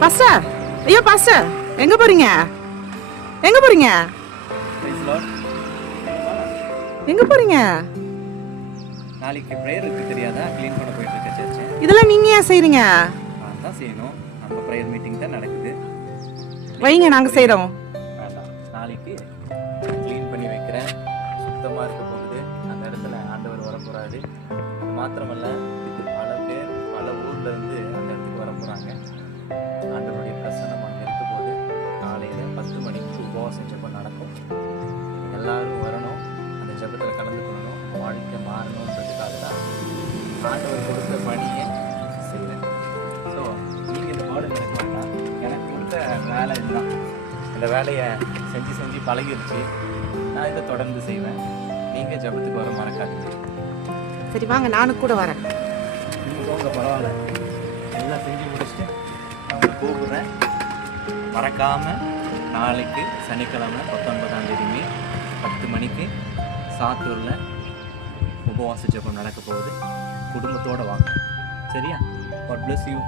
Pastor, ஐயோ pastor, எங்க போறீங்க? எங்க போறீங்க? எங்க போறீங்க? நாளைக்கு பிரேயர் இருக்கு தெரியாதா? க்ளீன் பண்ண போயிட்டு இருக்க சர்ச். இதெல்லாம் நீங்க ஏன் செய்றீங்க? நான் தான் செய்யணும். நம்ம பிரேயர் மீட்டிங் தான் நடக்குது. வைங்க, நாங்க செய்றோம். வேண்டாம், நாளைக்கு க்ளீன் பண்ணி வைக்கிறேன். சுத்தமா இருக்க போகுது. அந்த இடத்துல ஆண்டவர் வர போறாரு. மாத்திரமல்ல, பல பேர் பல ஊர்ல இருந்து அந்த இடத்துக்கு வர போறாங்க. ஆண்டவருடைய பிரசன்னம் அங்கே இருக்க போது காலையில 10 மணிக்கு உபவாச ஜெபம் நடக்கும். எல்லாரும் வரணும், அந்த ஜெபத்தில் கலந்துக்கணும், வாழ்க்கை மாறணுன்றதுக்காக தான் ஆண்டவர் கொடுத்த பணியை செய்கிறேன். ஸோ நீங்கள் இந்த பாடு நினைக்க வேண்டாம். எனக்கு கொடுத்த வேலை இதுதான். இந்த வேலையை செஞ்சு செஞ்சு பழகிருச்சு. நான் இதை தொடர்ந்து செய்வேன். நீங்கள் ஜெபத்துக்கு வர மறக்காதீங்க. சரி வாங்க, நானும் கூட வரேன். நீங்கள் போங்க, பரவாயில்ல. எல்லாம் செஞ்சு முடிச்சுட்டு நான் கூப்பிடுறேன். மறக்காமல் நாளைக்கு சனிக்கிழமை 19ஆம் தேதி மே 10 மணிக்கு சாத்தூரில் உபவாச ஜெபம் நடக்க போகுது. குடும்பத்தோடு வாங்க, சரியா? God bless you.